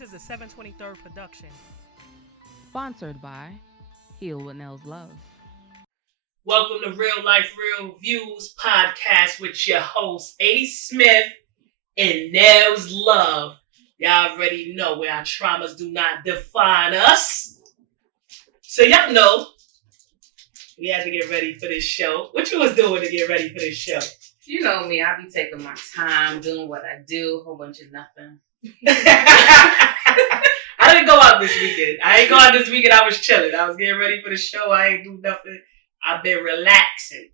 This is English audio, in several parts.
This is a 723rd production. Sponsored by Heal with Nell's Love. Welcome to Real Life, Real Views podcast with your host, A. Smith and Nell's Love. Y'all already know where our traumas do not define us. So y'all know we had to get ready for this show. What you was doing to get ready for this show? You know me, I be taking my time, doing what I do, a whole bunch of nothing. I didn't go out this weekend. I was chilling. I was getting ready for the show. I ain't do nothing. I've been relaxing.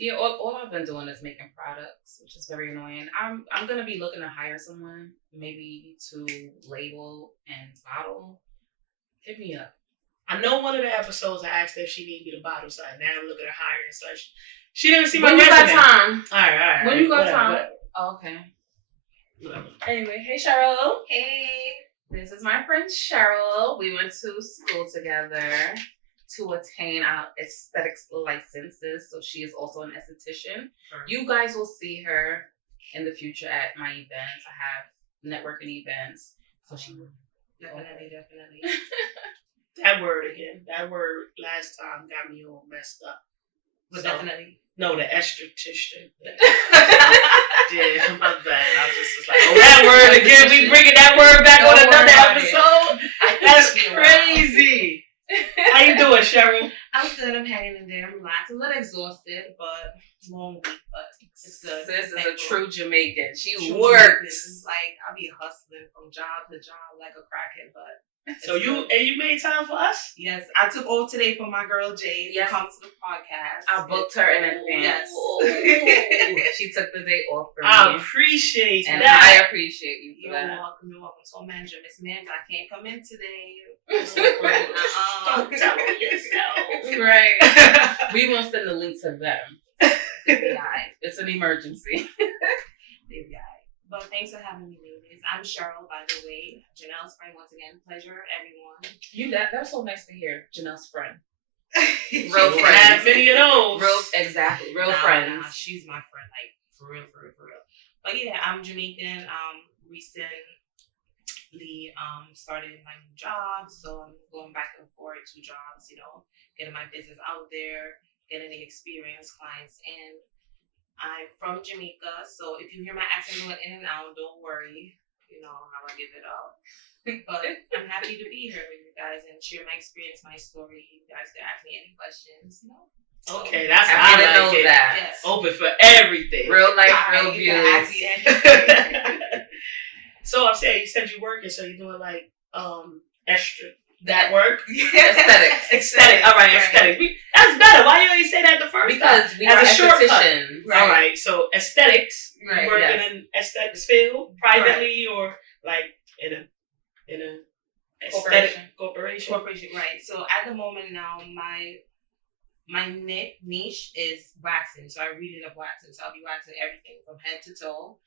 Yeah, all I've been doing is making products, which is very annoying. I'm gonna be looking to hire someone, maybe to label and bottle. Hit me up. I know one of the episodes I asked her if she needed me to bottle something. Now I'm looking at hiring and such. She didn't see my resume. When you got time. All right. When you got time. Whatever. Oh, okay. Whatever. Anyway, hey Cheryl. Hey. This is my friend Cheryl. We went to school together to attain our aesthetics licenses. So she is also an esthetician. Sure. You guys will see her in the future at my events. I have networking events. So she will. Definitely. That word again. That word last time got me all messed up. But definitely. No, the esthetician. Yeah, my bad. I was like, oh, that word again. We bringing that word back on another episode. That's crazy. How you doing, Cheryl? I'm good. I'm hanging in there. I'm relaxed. A little exhausted, but long week, but it's good. This is a true Jamaican. She true works. Jamaican. It's like I'll be hustling from job to job like a crackhead, but so you made time for us? Yes, I took off today for my girl Jade to Yes. come to the podcast. I booked her in advance. Yes. She took the day off for me. I appreciate and that. I appreciate you for You're that. welcome. You're welcome. So, manager, Miss Mans, I can't come in today. Don't tell me yourself. Right. We won't send the link to them. It's an emergency. But thanks for having me, ladies. I'm Cheryl, by the way. Janelle's friend, once again. Pleasure, everyone. That's so nice to hear. Janelle's friend. Real friends. Have many of those. Real friends. She's my friend, like, for real. But yeah, I'm Jamaican. Recently started my new job, so I'm going back and forth to jobs, getting my business out there, getting the experience, clients in. I'm from Jamaica, so if you hear my accent going in and out, don't worry. You know how I give it up. But I'm happy to be here with you guys and share my experience, my story. You guys can ask me any questions, Okay, that's how I like know it. that. Yes. Open for everything. Real life, real You can ask views. me anything. So I'm saying, you said you're working, so you're doing like extra. That work? Aesthetics. All right, aesthetic. That's better. Why you ain't say that the first time? Because we are estheticians. Right. All right, so aesthetics. Right, You working in aesthetics field privately or like in a aesthetic corporation? Right. So at the moment now, my niche is waxing. So I really love waxing. So I'll be waxing everything from head to toe.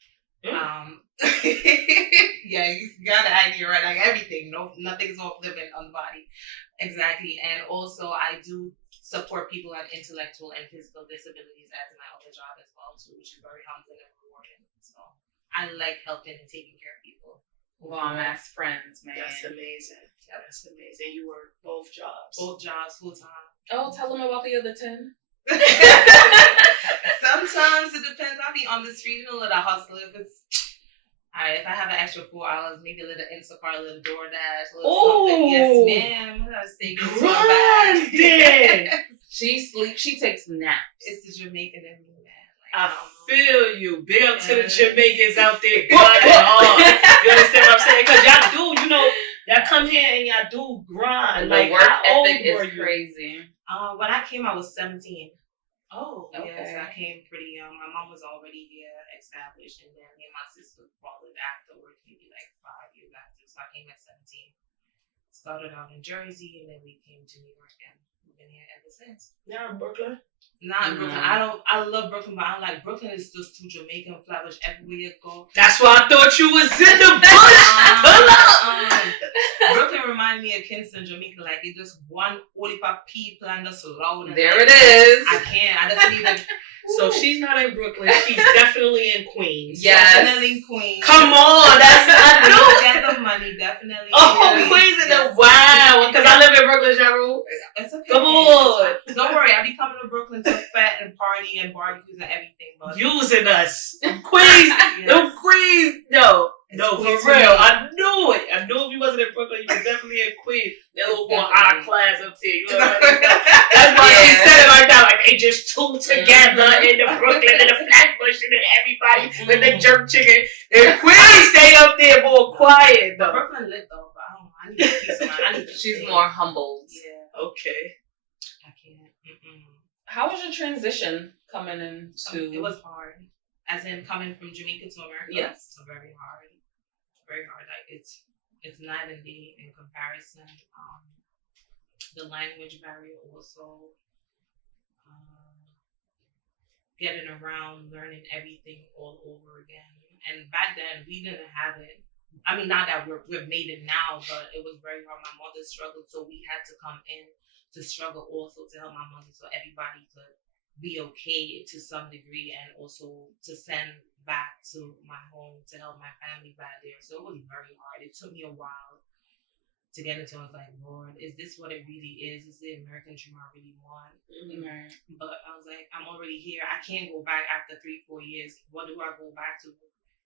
Yeah, you got the idea, right? Like everything. Nothing's off limit on the body. Exactly. And also I do support people with intellectual and physical disabilities as my other job as well too, which is very humbling and rewarding. So I like helping and taking care of people. Long-ass friends, man. That's amazing. Yep. That's amazing. You work both jobs. Both jobs, full time. Oh, tell them about the other 10. Sometimes it depends. I'll be on the street and a little hustle. If I have an extra 4 hours, maybe a little Instacart, a little DoorDash, a little something. Yes, ma'am. I was taking Grinding. She takes naps. It's the Jamaican in me, man. I feel you. Big up to the Jamaicans out there grinding hard. You understand what I'm saying? Because y'all do, y'all come here and y'all do grind. The like, work how old ethic were is you? crazy. When I came, I was 17. Oh, okay. yes, I came pretty young. My mom was already here, established, and then me and my sister followed afterwards, maybe like 5 years after. So I came at 17. Started out in Jersey, and then we came to New York, and we've been here ever since. Now in Brooklyn? Not Brooklyn. I love Brooklyn, but I don't like Brooklyn. Is just too Jamaican flavish everywhere you go. That's why I thought you was in the bush. Pull up. Brooklyn reminded me of Kingston, Jamaica. Like it's just one 45 people and just loud. And there like, it is. I can't. I just need to. So she's not in Brooklyn. She's definitely in Queens. Yes. Definitely in Queens. Come on, that's I knew. Get the money, you definitely. Queens in the wow. Because I live in Brooklyn, Cheryl. It's okay. Come on. Don't worry, I'll be coming to Brooklyn to fat and party and barbecues and everything. But Using us. Queens. Them Queens. No, for real. I knew it. I knew if you wasn't in Brooklyn, you were definitely in Queens. They're a little more high class up there. You know what I mean? That's why she said it like that. Like they just two together in the Brooklyn and the Flatbush and everybody with the jerk chicken. And Queens stay up there more quiet though. Brooklyn lit though, but I don't know. I need a piece of mind. She's more humbled. Yeah. Okay. I can't. How was your transition coming into? It was hard. As in coming from Jamaica to America. Yes. Very hard. Very hard. Like it's night and day in comparison. The language barrier also. Getting around, learning everything all over again. And back then we didn't have it. I mean, not that we've made it now, but it was very hard. My mother struggled, so we had to come in to struggle also to help my mother, so everybody could be okay to some degree, and also to send back to my home to help my family back there. So it was very hard. It took me a while to get into it. I was like, Lord, is this what it really is? Is the American dream I really want? Right. But I was like, I'm already here. I can't go back after 3-4 years. What do I go back to?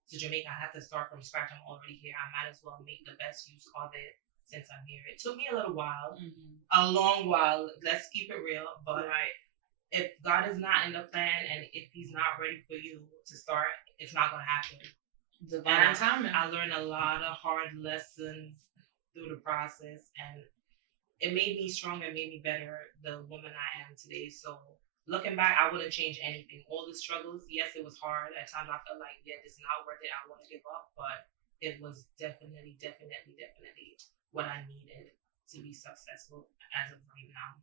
To Jamaica, I have to start from scratch. I'm already here. I might as well make the best use of it since I'm here. It took me a little while, a long while. Let's keep it real. But if God is not in the plan and if He's not ready for you to start, it's not going to happen. Divine timing. I learned a lot of hard lessons through the process, and it made me stronger, it made me better, the woman I am today. So looking back, I wouldn't change anything. All the struggles, yes, it was hard. At times I felt like, yeah, this is not worth it. I want to give up. But it was definitely what I needed to be successful as of right now.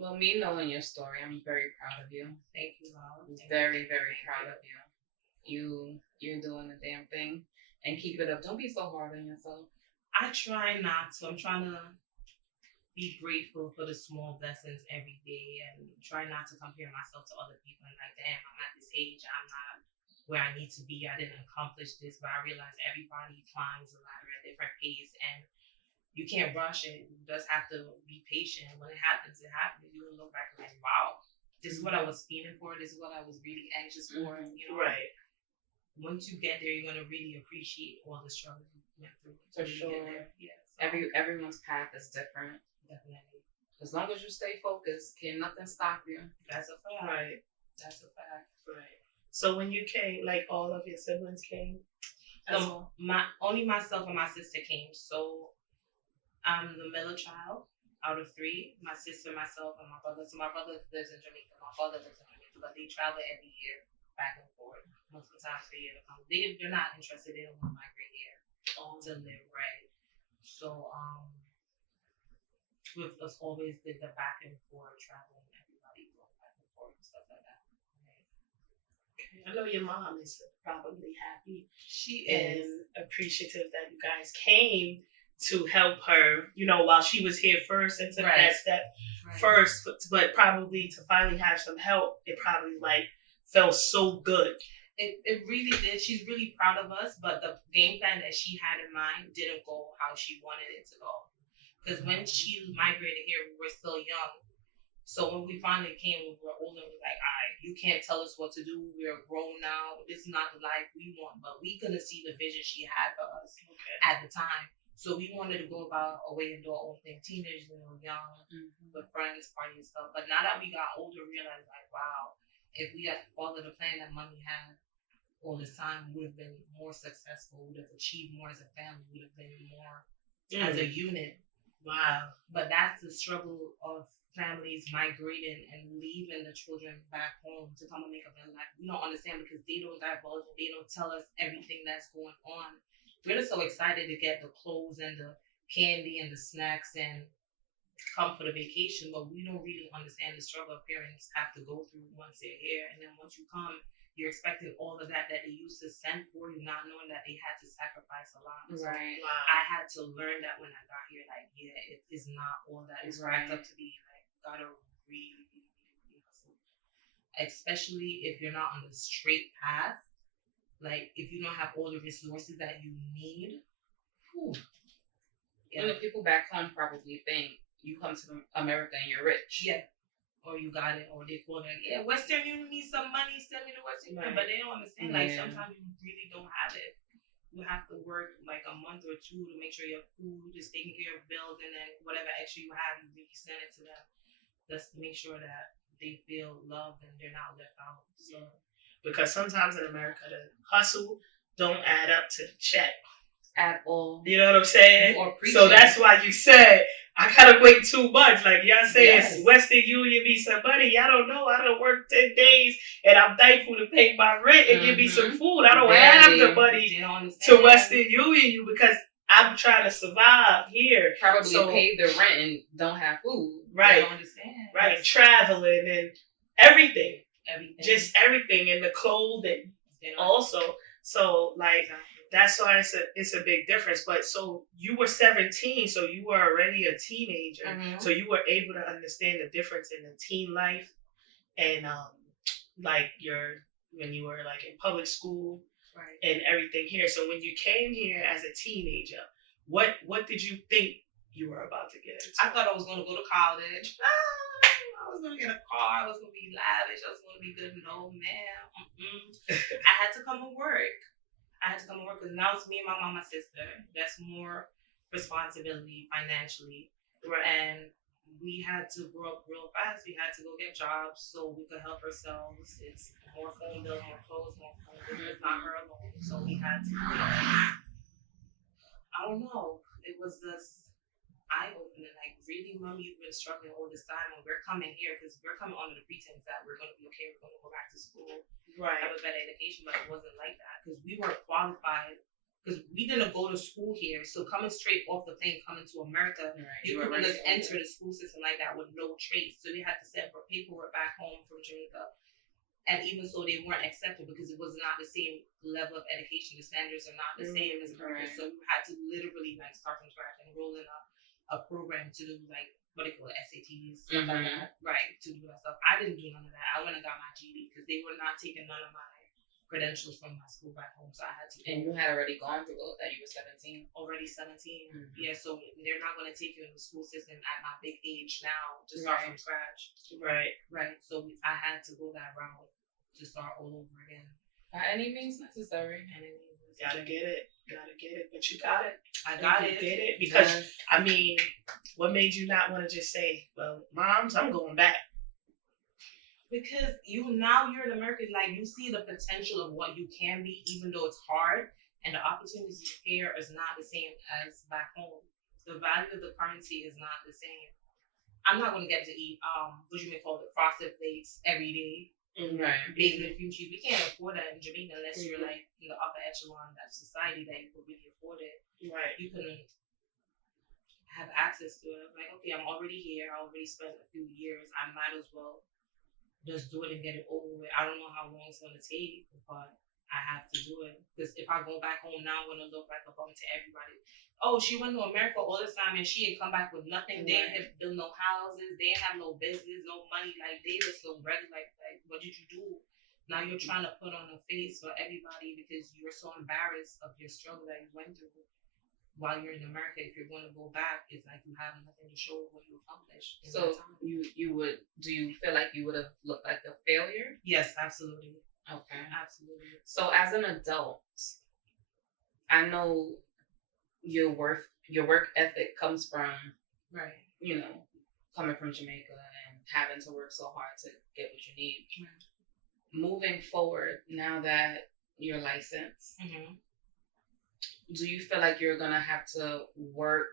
Well, me knowing your story, I'm very proud of you. Thank you, Love. Very, very proud of you. You're doing the damn thing. And keep it up. Don't be so hard on yourself. I try not to. I'm trying to be grateful for the small blessings every day and try not to compare myself to other people and like, damn, I'm at this age, I'm not where I need to be. I didn't accomplish this, but I realize everybody climbs the ladder at different pace and you can't rush it. You just have to be patient. When it happens, it happens. You will look back and like, wow, this is what I was feeling for. This is what I was really anxious for. You know, Right. Once you get there, you're going to really appreciate all the struggle you went through. For sure. Yeah, so. Everyone's path is different. Definitely. As long as you stay focused, can nothing stop you. That's a fact. Right. That's a fact. Right. So when you came, like all of your siblings came? So only myself and my sister came. So I'm the middle child out of 3. My sister, myself, and my brother. So my brother lives in Jamaica. My father lives in Jamaica. But they travel every year back and forth. Multiple times per year to come. They're not interested. They don't want to migrate here to live, right? So with us always did the back and forth traveling, everybody going back and forth and stuff like that. Right? I know your mom is probably happy. She And is. appreciative that you guys came to help her, you know, while she was here first and took that step first, but probably to finally have some help, it probably like felt so good. It really did. She's really proud of us, but the game plan that she had in mind didn't go how she wanted it to go. Because when she migrated here, we were still young. So when we finally came, we were older. We were like, all right, you can't tell us what to do. We're grown now. This is not the life we want. But we couldn't see the vision she had for us at the time. So we wanted to go about our way and do our own thing. Teenagers, you know, young, with friends, party and stuff. But now that we got older, we realized, like, wow, if we had followed the plan that Mommy had all this time, we would have been more successful. We would have achieved more as a family. We would have been more as a unit. Wow. But that's the struggle of families migrating and leaving the children back home to come and make a better life. We don't understand because they don't divulge and they don't tell us everything that's going on. We're just so excited to get the clothes and the candy and the snacks and come for the vacation, but we don't really understand the struggle parents have to go through once they're here. And then once you come, you're expecting all of that they used to send for you, not knowing that they had to sacrifice a lot. So Right. I had to learn that when I got here, like, yeah, it is not all that it's cracked up to be. Like, gotta really hustle. Especially if you're not on the straight path. Like, if you don't have all the resources that you need, And the people back home probably think you come to America and you're rich. Yeah. Or you got it, or they call it, yeah, Western Union needs some money, send me to Western Union. But they don't understand, like, sometimes you really don't have it. You have to work like a month or two to make sure your food is taking care of bills, and then whatever extra you have, you really send it to them. Just to make sure that they feel loved and they're not left out. So, because sometimes in America, the hustle don't add up to the check. At all. You know what I'm saying? Or so that's why you said, I gotta wait too much. Like y'all saying Western Union be some money. Y'all don't know. I done worked 10 days and I'm thankful to pay my rent and give me some food. I don't have the money to Western Union you because I'm trying to survive here. Probably pay the rent and don't have food. Right. They don't understand. Right. Yes. Traveling and everything. Just everything. And the clothing also. So like that's why it's a big difference. But so you were 17, so you were already a teenager. So you were able to understand the difference in the teen life and like when you were like in public school and everything here. So when you came here as a teenager, what did you think you were about to get into? I thought I was going to go to college. I was going to get a car. I was going to be lavish. I was going to be good. No, ma'am. I had to come and work. Because now it's me and my mom, my sister. That's more responsibility financially. Right. And we had to grow up real fast. We had to go get jobs so we could help ourselves. It's more phone bills, more clothes, more phone bills. It's not her alone. So we had to, I don't know. It was this eye-opening. Like, really, Mommy, you've been struggling all this time. And we're coming here because we're coming under the pretense that we're going to be okay. We're going to go back to school. Right. Have a better education, but it wasn't like that because we weren't qualified because we didn't go to school here. So coming straight off the plane, coming to America, you couldn't just enter the school system like that with no trace. So we had to send for paperwork back home from Jamaica, and even so, they weren't accepted because it was not the same level of education. The standards are not the same as America. So you had to literally like start from scratch and roll in a program to do like what they call SATs, stuff like that, right? To do that stuff. I didn't do none of that. I went and got my GED because they were not taking none of my credentials from my school back home. So I had to. And you had already gone through all that. You were 17. Already 17. Yeah. So they're not going to take you in the school system at my big age now to start from scratch. Right. Right. So I had to go that route to start all over again. By any means necessary. Gotta get it. But you got it. I got it. You did it. Because, I mean, what made you not want to just say, well, Moms, I'm going back? Because you're in America, like, you see the potential of what you can be, even though it's hard. And the opportunities here is not the same as back home. The value of the currency is not the same. I'm not going to get to eat, what you may call it, frosted flakes every day. Right. Bacon and cream cheese. We can't afford that in Jamaica unless you're like in the upper echelon of that society that you could really afford it. Right. You can have access to it. Like, okay, I'm already here. I already spent a few years. I might as well just do it and get it over with. I don't know how long it's going to take, but I have to do it. Because if I go back home now, I'm going to look like a bum to everybody. Oh, she went to America all this time and she ain't come back with nothing. They ain't have built no houses. They ain't have no business, no money. Like, they just so regular. Like, what did you do? Now you're trying to put on a face for everybody because you're so embarrassed of your struggle that you went through. While you're in America, if you're going to go back, it's like you have nothing to show what you accomplished. So you would, do you feel like you would have looked like a failure? Yes, absolutely. Okay. Absolutely. So as an adult, I know your work ethic comes from, right, you know, coming from Jamaica and having to work so hard to get what you need. Right. Moving forward, now that you're licensed, do you feel like you're gonna have to work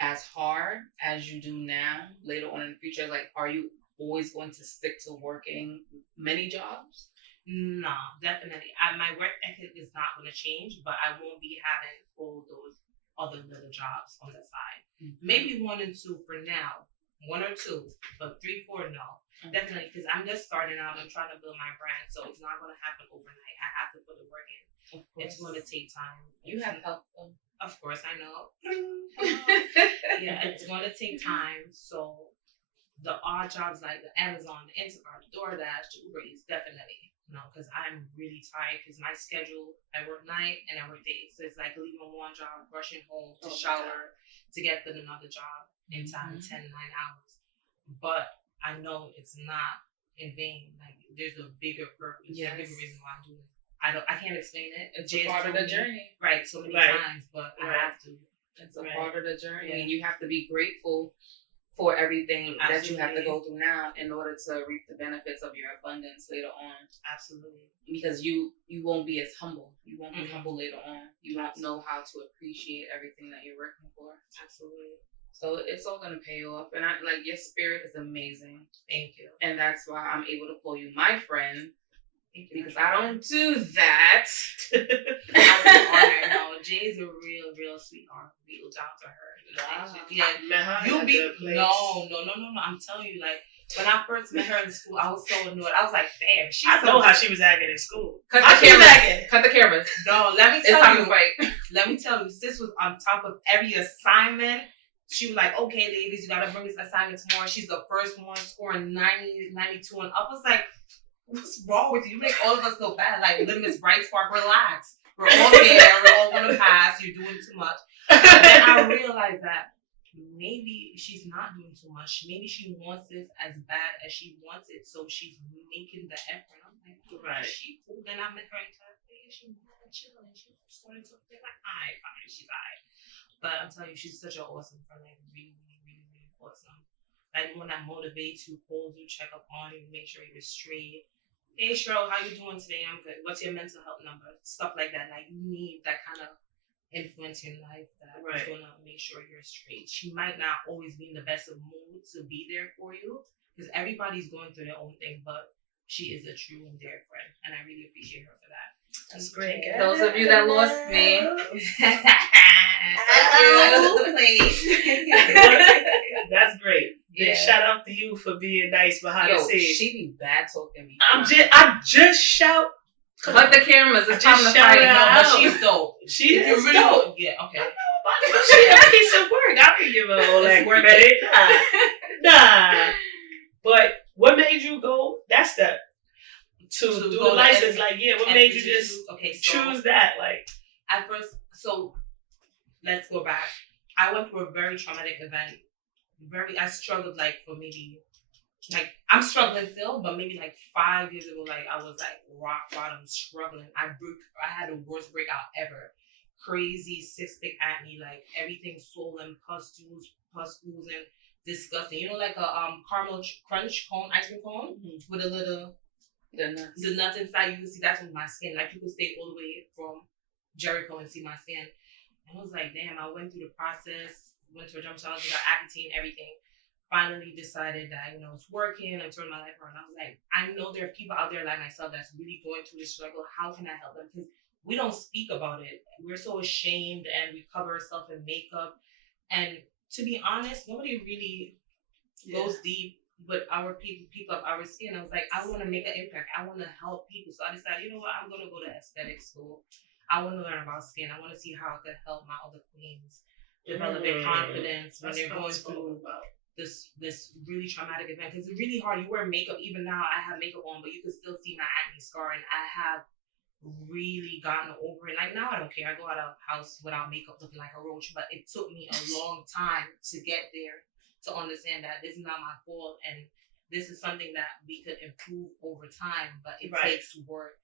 as hard as you do now later on in the future? Like, are you always going to stick to working many jobs? No, definitely. My work ethic is not going to change, but I won't be having all those other little jobs on the side. Maybe 1 and 2 for now, 1 or 2, but 3, 4, no. Definitely, because I'm just starting out. I'm trying to build my brand, so it's not going to happen overnight. I have to put the work in. It's going to take time. You have help, though. Of course, I know. Yeah, it's going to take time. So the odd jobs like the Amazon, the Instacart, the DoorDash, the Uber Eats, definitely. because I'm really tired because my schedule, I work night and I work days. So it's like leaving one job, rushing home to shower to get to another job in time, 9 hours. But I know it's not in vain. Like there's a bigger purpose, a bigger reason why I'm doing it. I can't explain it. It's a part of the journey. Right, so many times, but I have to. It's a part of the journey. And you have to be grateful for everything that you have to go through now in order to reap the benefits of your abundance later on. Absolutely. Because you won't be as humble. You won't be humble later on. You won't know how to appreciate everything that you're working for. Absolutely. So it's all gonna pay off. And I like your spirit is amazing. Thank you. And that's why I'm able to call you my friend. Because I don't do that. I'm honored. No, Jay's a real sweetheart. Real down to her. You be no. I'm telling you, like when I first met her in school, I was so annoyed. I was like, "Damn, I know how she was acting in school." Cut the cameras. No, let me it's tell time you. To fight. Let me tell you, sis was on top of every assignment. She was like, "Okay, ladies, you gotta bring this assignment tomorrow." She's the first one scoring 90, 92, and up. I was like, "What's wrong with you? You make all of us so bad." Like, little Miss Bright Spark, relax. We're all there. We're all gonna pass. You're doing too much. And then I realized that maybe she's not doing too much. Maybe she wants this as bad as she wants it, so she's making the effort. I'm like, right. She cool. Then I met her in class. She mad and chilling. She started to think like, "Alright, fine, she's alright." But I'm telling you, she's such an awesome friend. Like, really awesome. Like, one that motivates you, calls you, check up on you, make sure you're straight. "Hey, Cheryl, how you doing today? I'm good. What's your mental health number?" Stuff like that. Like, you need that kind of influence in life that is going to make sure you're straight. She might not always be in the best of mood to be there for you because everybody's going through their own thing, but she is a true and dear friend, and I really appreciate her for that. That's great. Those of you that lost me. That's great. Yeah. Shout out to you for being nice behind the scenes. She be bad talking me. I just shout. Cut the cameras. It's time to fight. No, but she's dope. She is really dope. Yeah, okay. She a piece of work. I can give her all that credit. Nah. But what made you go that step? To do the license, what made you just choose that? Like, at first, so let's go back. I went through a very traumatic event. I struggled for maybe, I'm struggling still, but maybe 5 years ago, I was rock bottom struggling. I had the worst breakout ever. Crazy cystic acne, everything swollen, pustules and disgusting. You know, a caramel crunch cone, ice cream cone with a little. The nuts inside, you can see that's with my skin. You could stay all the way from Jericho and see my skin. And I was like, damn, I went through the process, went to a dermatologist, got Accutane, everything. Finally decided that, it's working and turned my life around. I was like, I know there are people out there like myself that's really going through this struggle. How can I help them? Because we don't speak about it. We're so ashamed and we cover ourselves in makeup. And to be honest, nobody really goes deep with our people of our skin. I was like, I want to make an impact. I want to help people. So I decided, you know what? I'm going to go to aesthetic school. I want to learn about skin. I want to see how I could help my other queens develop their confidence when they're going through this really traumatic event. Because it's really hard. You wear makeup. Even now, I have makeup on, but you can still see my acne scar. And I have really gotten over it. Now I don't care. I go out of the house without makeup looking like a roach. But it took me a long time to get there, to understand that this is not my fault and this is something that we could improve over time, but it takes work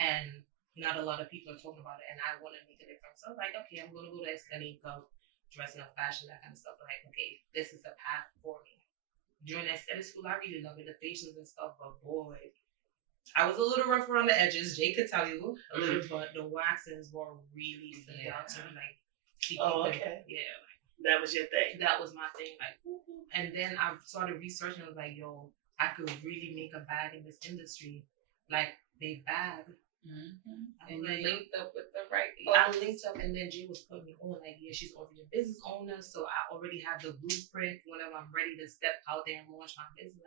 and not a lot of people are talking about it, and I want to make a difference. So I was like, okay, I'm going to go to aesthetic, dressing up, fashion, that kind of stuff. Okay, this is a path for me. During aesthetic school, I really loved it, the facials and stuff, but boy, I was a little rough around the edges. Jay could tell you a little, but the waxings were really stood out to me. Okay. Yeah. That was your thing. That was my thing. And then I started researching. I was like, yo, I could really make a bag in this industry. They bag. And you linked up with the right people. I linked up, and then Jay was putting me on. She's already a business owner, so I already have the blueprint. Whenever I'm ready to step out there and launch my business,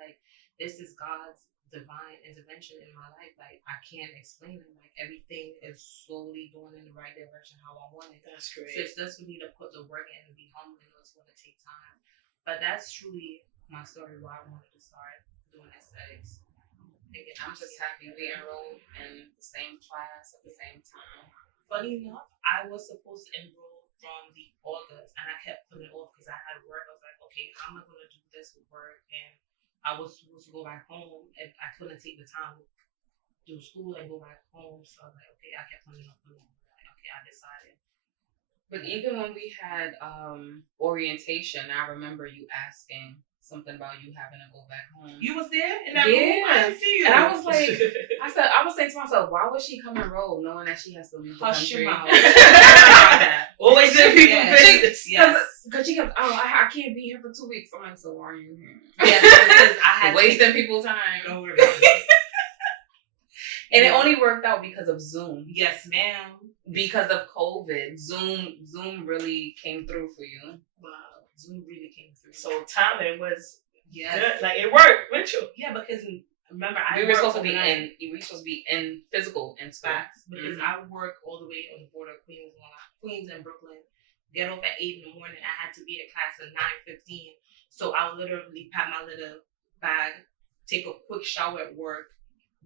this is God's divine intervention in my life. I can't explain it. Everything is slowly going in the right direction how I want it. That's great. So it's just for me to put the work in and be humble and know it's going to take time. But that's truly my story why I wanted to start doing aesthetics. I'm just happy we enrolled in the same class at the same time. Funny enough, I was supposed to enroll from the August, and I kept putting it off because I had work. I was like, okay, how am I going to do this with work? And I was supposed to go back home, and I couldn't take the time to do school and go back home. So I was like, okay, I kept putting it off. Like, okay, I decided. But even when we had orientation, I remember you asking something about you having to go back home. You was there in that room? I didn't see you. And I was like, I was saying to myself, why would she come enroll knowing that she has to leave the Hush country? your mouth. Always in people's business. Yes. Because she kept, I can't be here for 2 weeks. I'm like, so why are you here? Yes, because I had wasting people's time. Don't worry about it. And it only worked out because of Zoom. Yes, ma'am. Because of COVID, Zoom really came through for you. Wow, Zoom really came through. So timing was yes, good. Like it worked with you. Yeah, because remember we were supposed to be in physical in school. Facts, because I work all the way on the border of Queens and Brooklyn. Get off at 8 in the morning. I had to be at class at 9:15. So I would literally pack my little bag, take a quick shower at work.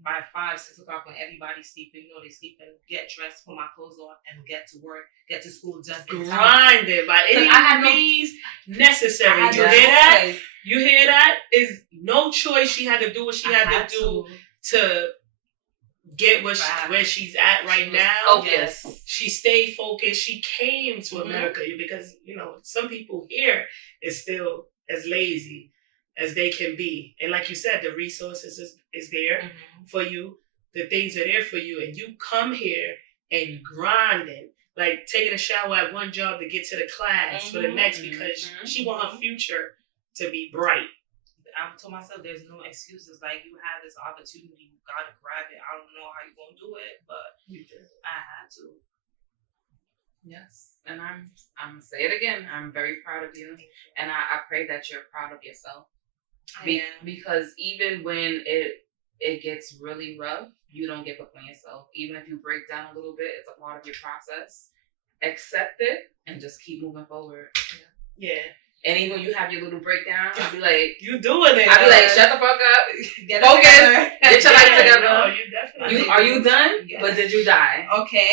By 5, 6 o'clock when everybody's sleeping, they sleeping, get dressed, put my clothes on, and get to work, get to school just in time. Grinded by any means necessary. You hear that? You hear that? Is no choice. She had to do what she had to do to get where she's at right now. Focus. She stayed focused. She came to America because, some people here is still as lazy as they can be. And like you said, the resources is there for you. The things are there for you. And you come here and grinding, like taking a shower at one job to get to the class for the next because she want her future to be bright. I told myself there's no excuses. Like, you have this opportunity, you gotta grab it. I don't know how you're gonna do it, but I had to. Yes. And I'm gonna say it again. I'm very proud of you. And I pray that you're proud of yourself. Because even when it gets really rough, you don't give up on yourself. Even if you break down a little bit, it's a part of your process. Accept it and just keep moving forward. Yeah. And even when you have your little breakdown, I'll be like, you doing it. I'll be like, shut the fuck up. Focus. Get your life together. No, you definitely are you done? Yes. But did you die? Okay.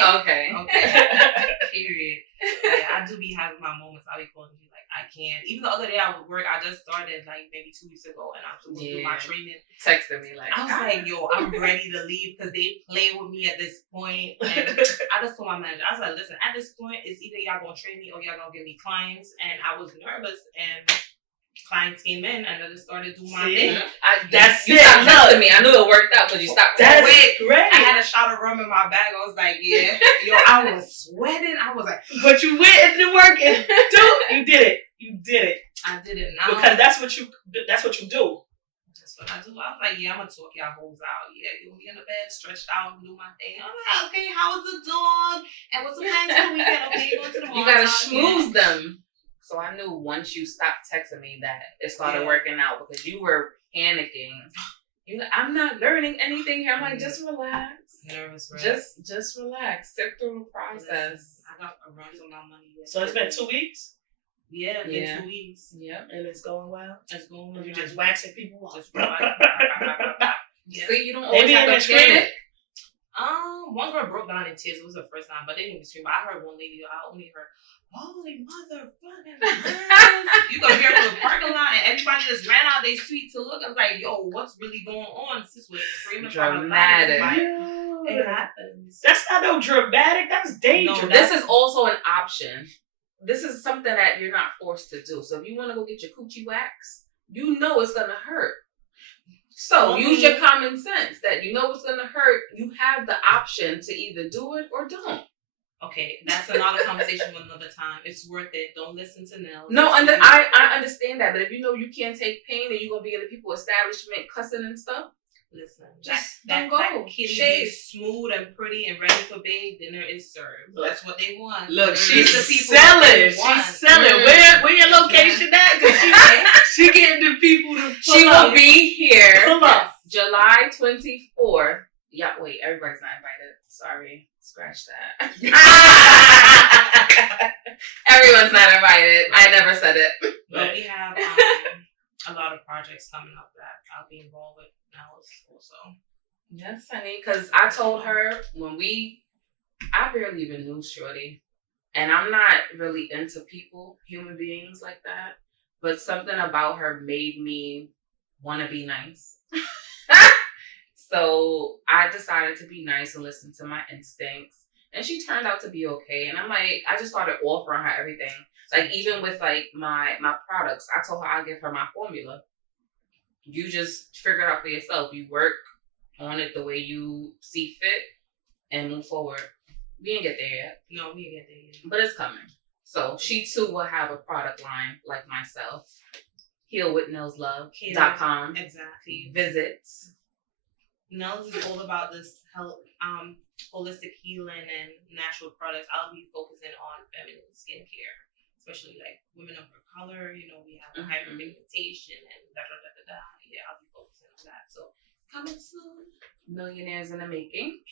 Period. Yeah, I do be having my moments. I'll be calling you like, I can't. Even the other day I would work, I just started like maybe 2 weeks ago and I'm supposed to do my training. Texted me like, I was like, yo, I'm ready to leave because they play with me at this point. And I just told my manager, I was like, listen, at this point, it's either y'all gonna train me or y'all gonna give me clients. And I was nervous and clients came in and I just started doing my thing. That's it. You stopped texting me. I knew it worked out because you stopped texting me. Great. I had a shot of rum in my bag. I was like, yeah. Yo, I was sweating. I was like, but you went into work and you did it. You did it. I did it now. Because that's what you do. That's what I do. I was like, yeah, I'm gonna talk y'all hoes out. Yeah, you'll be in the bed, stretched out, do my thing. I'm like, okay, how was the dog? And what's the plans for the weekend? Okay, going to the mall. You gotta schmooze them. So I knew once you stopped texting me that it started working out because you were panicking. I'm not learning anything here. I'm like, just relax. Nervous, right? Just relax. Sit through the process. I got a run on my money. So it's been 2 weeks? Yeah, it's been 2 weeks. Yep. And it's going well? It's going well. You just waxing people off. See, you don't always have to panic. One girl broke down in tears. It was the first time, but they didn't even scream. I heard one lady, I only heard, holy motherfucking you could hear from the parking lot and everybody just ran out their street to look. I was like, yo, what's really going on? Sis was screaming. Dramatic. It happens. That's not no dramatic. That's dangerous. No, this is also an option. This is something that you're not forced to do. So if you want to go get your coochie wax, you know it's going to hurt. So use your common sense that you know it's going to hurt. You have the option to either do it or don't. Okay, that's another conversation for another time. It's worth it. Don't listen to Nell. No, I understand that. But if you know you can't take pain and you're going to be in the people establishment cussing and stuff, listen, just that go. kitty is smooth and pretty and ready for big. Dinner is served. That's what they want. Look, she's selling. She's selling. Where your location at? Cause she getting the people to pull She will be here. Pull up. July 24th. Yeah, wait, everybody's not invited. Sorry. Scratch that. Everyone's not invited. I never said it. But we have a lot of projects coming up that I'll be involved with now also. Yes, honey. Because I told her I barely even knew Shorty. And I'm not really into people, human beings like that. But something about her made me want to be nice. So I decided to be nice and listen to my instincts. And she turned out to be okay. And I'm like, I just started offering her everything. Like, even with, like, my products, I told her I'll give her my formula. You just figure it out for yourself. You work on it the way you see fit and move forward. We didn't get there yet. No, we didn't get there yet. But it's coming. So she, too, will have a product line like myself. HealWithNellsLoue.com. Exactly. Visit. Nels is all about this health, holistic healing and natural products. I'll be focusing on feminine skincare, especially like women of her color. You know, we have hyperpigmentation and da. Yeah, I'll be focusing on that. So coming soon. Millionaires in the making.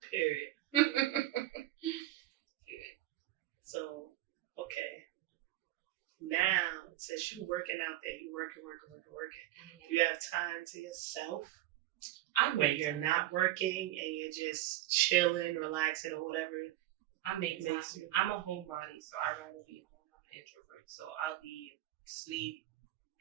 Period. So, okay. Now, since you're working out there, you're working. You have time to yourself. When you're not working and you're just chilling, relaxing, or whatever. I make time. I'm a homebody, so I'd rather be home. I'm an introvert, so I'll be sleep,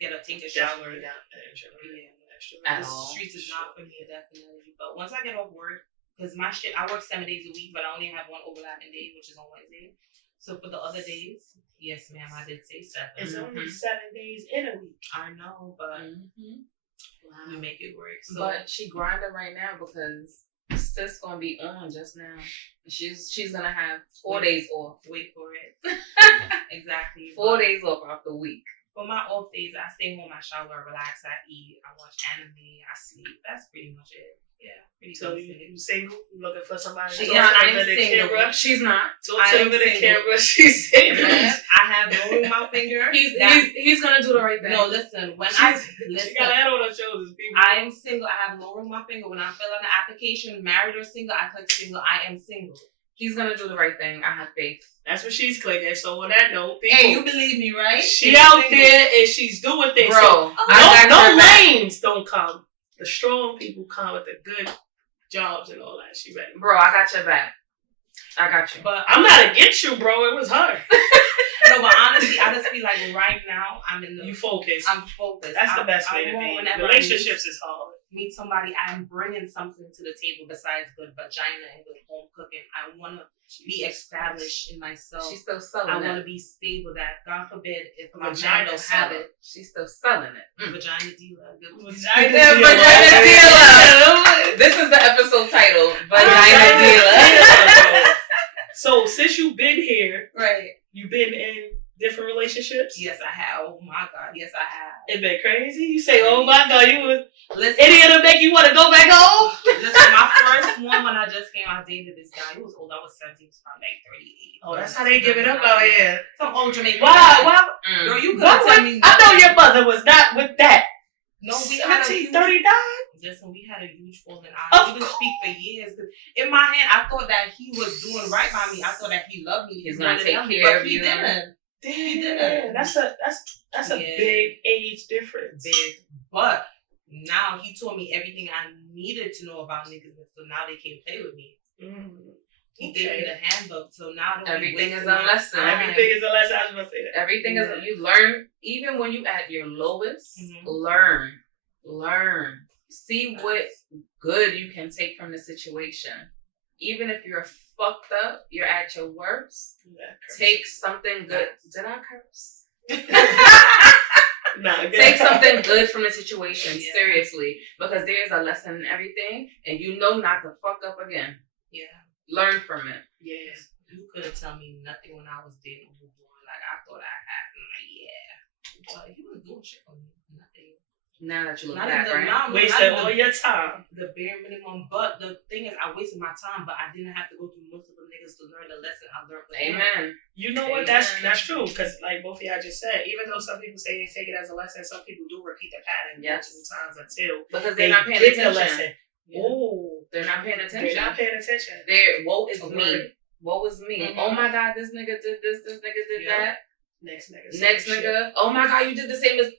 take a shower. Definitely not an introvert. Yeah, the streets is not for me, definitely. But once I get off work, because my shit, I work 7 days a week, but I only have one overlapping day, which is on Wednesday. So for the other days, yes, ma'am, I did say 7. It's only 7 days in a week. I know, but we make it work. So. But she grinding right now because sis gonna be on just now. She's gonna have 4 days off. Wait for it. Exactly. 4 days off the week. For my off days, I stay home, I shower, relax, I eat, I watch anime, I sleep. That's pretty much it. Yeah. So you single? You looking for somebody? I'm single. Camera? She's not. Don't tell me the camera. She's single. I have no ring my finger. He's gonna do the right thing. No, listen. She got a head on her shoulders. People. I am single. I have no ring my finger. When I fill out the application, married or single, I click single. I am single. He's gonna do the right thing. I have faith. That's what she's clicking. So on that note, people, hey, you believe me, right? She out there and she's doing things. Bro, so no lames don't come. The strong people come with the good jobs and all that. She ready. Bro, I got your back. I got you. But I'm not against you, bro. It was her. No, but honestly, I just feel like right now I'm in the. You focus. I'm focused. That's the best way to be. Relationships is hard. Meet somebody, I'm bringing something to the table besides good vagina and good home cooking. I want to be established in myself. She's still selling it. I want to be stable. That God forbid if my vagina don't have it, she's still selling it. Vagina dealer. Vagina dealer. This is the episode title. Vagina dealer. So since you've been here, right? You've been in different relationships? Yes, I have. Oh my God. Yes, I have. It been crazy? You say, oh my God, you was... Listen, any of them make you want to go back home? Listen, my first one when I just came, I dated this guy. He was old. I was 17. He was probably like 38. Oh, that's how they give it up out here. Some old Jamaican. Wow. Girl, you couldn't tell me nothing. I know your mother was not with that. No, we 17, 39? Listen, we had a huge falling out. We didn't speak for years. In my head, I thought that he was doing right by me. I thought that he loved me. He's gonna take care of you. Damn, that's a big age difference. Big, but now he told me everything I needed to know about niggas, so now they can't play with me. He gave me the handbook, so now everything is a lesson. Everything is a lesson. I was gonna say that. Everything is you learn, even when you at your lowest. Learn. See what good you can take from the situation. Even if you're fucked up, you're at your worst. Take something good. Did I curse? Take something good from the situation, seriously. Because there is a lesson in everything, and you know not to fuck up again. Yeah. Learn from it. Yes. You couldn't tell me nothing when I was dating a boy. Like, I thought I had. I'm like, yeah. But you was doing shit for me. Nothing. Now that you look back, right? Wasted all your time. The bare minimum. But the thing is, I wasted my time, but I didn't have to go through multiple niggas to learn the lesson I learned from Amen. him. You know what? That's true. Because like both of y'all just said, even though some people say they take it as a lesson, some people do repeat the pattern multiple times until because they're not paying attention. The lesson. Yeah. Oh, they're not paying attention. They're not paying attention. Woe is me. Woe is me. Oh my God, this nigga did this. This nigga did that. Next nigga. Oh my God, you did the same as.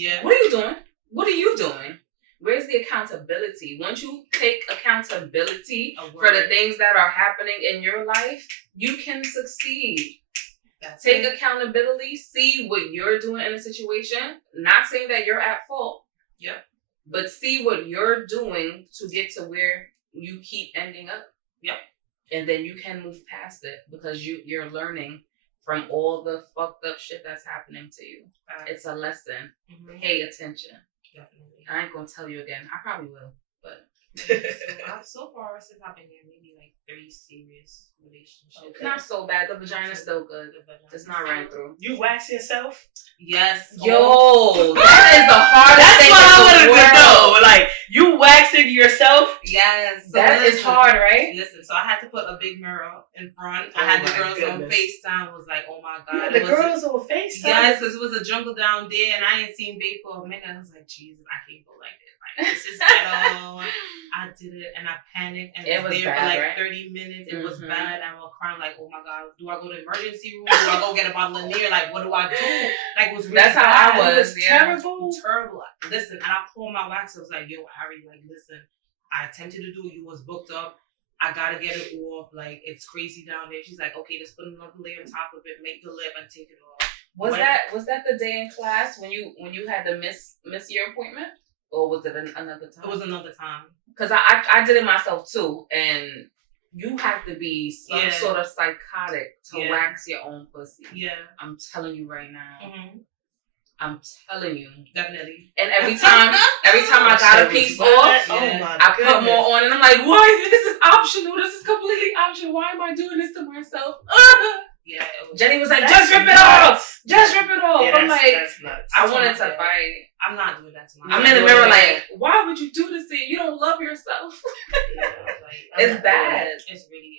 Yeah. What are you doing? What are you doing? Where's the accountability? Once you take accountability for the things that are happening in your life, you can succeed. Take accountability, see what you're doing in a situation. Not saying that you're at fault. Yep. But see what you're doing to get to where you keep ending up. Yep. And then you can move past it because you're learning from all the fucked up shit that's happening to you. It's a lesson. Mm-hmm. Pay attention. Definitely. I ain't gonna tell you again. I probably will, but so far since I've been here, maybe like 3 serious relationships. Okay. Not so bad. The vagina's still good. It's not running through. You wax yourself? Yes. Yo, that is the hardest thing. That's what I wanted to know. Like, you waxing yourself? Yes. So that is hard, right? Listen, so I had to put a big mirror in front. I had the girls on FaceTime. Was like, oh my God. The girls on FaceTime? Yes, because it was a jungle down there and I ain't seen Babe for a minute. I was like, Jesus, I can't go like this. Like, this is ghetto. I did it and I panicked and it was there bad, for like 30 minutes. It was bad. And I was crying like, oh my God, do I go to the emergency room? Do I go get a bottle of Near? Like, what do I do? Like, it was really That's how bad. I was. It was terrible. Terrible. Listen, and I pulled my wax. I was like, yo, Ari, like, listen, I attempted to do it. You was booked up. I gotta get it off. Like, it's crazy down there. She's like, okay, just put another layer on top of it, make the lip and take it off. Was that the day in class when you had to miss your appointment? Or was it another time? It was another time. Because I did it myself too, and you have to be some sort of psychotic to wax your own pussy. Yeah. I'm telling you right now. Mm-hmm. I'm telling you. Definitely. And every time I got a piece off, I put more on, and I'm like, why? This is optional. This is completely optional. Why am I doing this to myself? Yeah. Jenny was like, just rip it off. Just rip it off. Yeah, I'm like, that's nuts. I wanted to fight. I'm not doing that to myself. I'm in the mirror like, why would you do this to you? You don't love yourself. It's bad. It's really.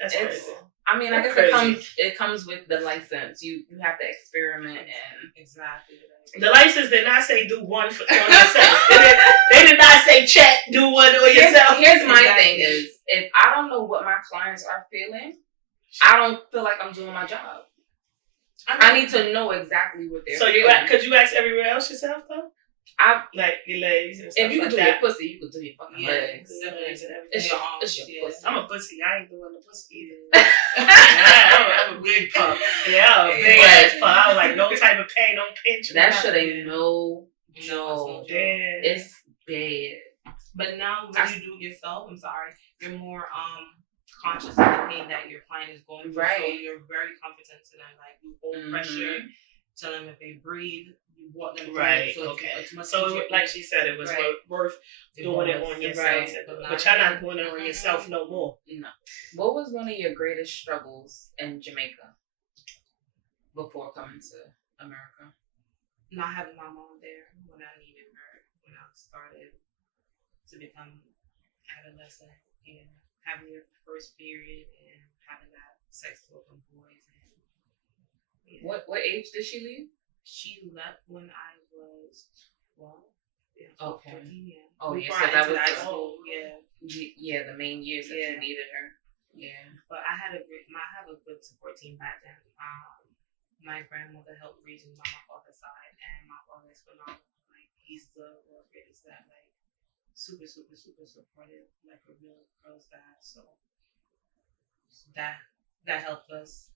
That's crazy. I mean, I guess it comes with the license. You have to experiment and exactly. The license did not say do one on yourself. They did not say check, do one on yourself. Here's my thing is, if I don't know what my clients are feeling, I don't feel like I'm doing my job. I need to know exactly what they're feeling. So could you ask everywhere else yourself though? Like your legs and stuff. If you could do your pussy, you could do your fucking legs. It's your pussy. I'm a pussy. I ain't doing the pussy either. I'm a big pump. Yeah, big ass pump. I was like, no type of pain, no pinch. That shit ain't no. Damn. It's bad. But now when you do it yourself, I'm sorry, you're more conscious of the pain that your client is going through. Right. So you're very competent to them. Like, you hold pressure, tell them if they breathe, you walk them through. Right. So okay. It's much so easier. Like she said, it was worth doing it on yourself. Right. But y'all not doing it on yourself no more. No. What was one of your greatest struggles in Jamaica before coming to America? Not having my mom there when I needed her, when I started to become adolescent and having your first period and having that sex with them boys. And what age did she leave? She left when I was 12. Yeah, okay. 14, yeah. Oh, before yeah, so that was school, yeah, the main years that you needed her. Yeah. But I have a good support team back then. My grandmother helped raise me on my father's side, and my father is phenomenal. Like, he's the greatest dad. Like, super, super, super supportive, like a real girl's dad. So that helped us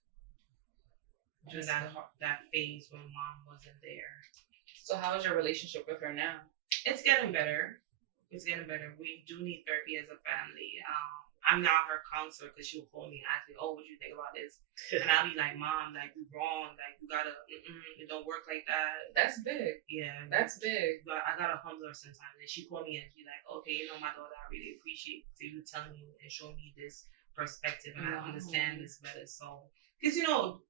during that phase when mom wasn't there. So how is your relationship with her now? It's getting better. We do need therapy as a family. I'm not her counselor because she'll call me and ask me, oh, what do you think about this? And I'll be like, Mom, like, you're wrong. Like, you gotta, it don't work like that. That's big. Yeah. That's big. But I gotta humble her sometimes. And she called me and she's like, okay, my daughter, I really appreciate you telling me and showing me this perspective. And I understand this better. So, because,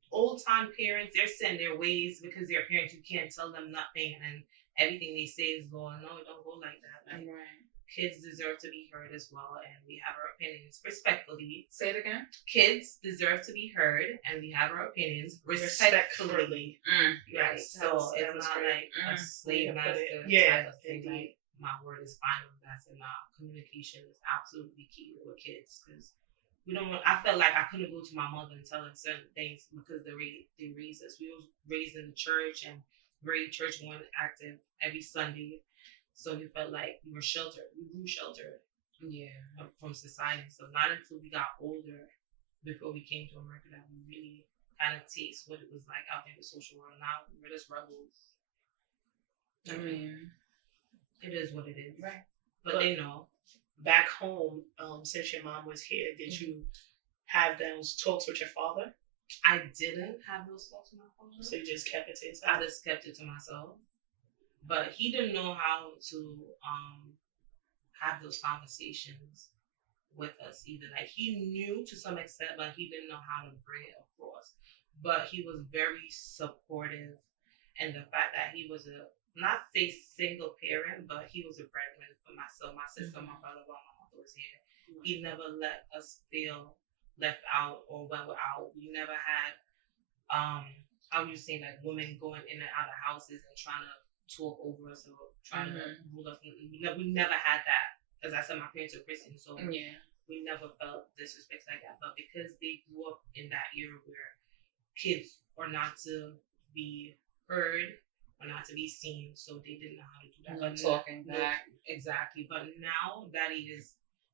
old time parents, they're set in their ways because they're parents. You can't tell them nothing. And everything they say is going, no, it don't go like that. Like, right. Kids deserve to be heard as well, and we have our opinions respectfully. Say it again. Kids deserve to be heard, and we have our opinions respectfully. Right. So it's not like a slave master type of thing. Like, my word is final. That's enough. Communication is absolutely key with kids because we don't. I felt like I couldn't go to my mother and tell her certain things because they raised us. We were raised in the church and very church going, active every Sunday. So we felt like we were sheltered. We grew sheltered. Yeah. From society. So not until we got older, before we came to America, that we really kind of taste what it was like out in the social world. Now we're just rebels. I mean, it is what it is. Right. But they know. Back home, since your mom was here, did you have those talks with your father? I didn't have those talks with my father. So you just kept it to yourself? I just kept it to myself. But he didn't know how to have those conversations with us either. Like, he knew to some extent, but he didn't know how to bring it across. But he was very supportive, and the fact that he was not say single parent, but he was a breadwinner for myself, my sister, my brother, while my mother was here. He never let us feel left out or when we're out. We never had how you saying, like, women going in and out of houses and trying to talk over us or trying to rule us. We never had that. As I said, my parents are Christian, so we never felt disrespect like that. But because they grew up in that era where kids are not to be heard or not to be seen, so they didn't know how to do that. But talking back. Exactly. But now Daddy is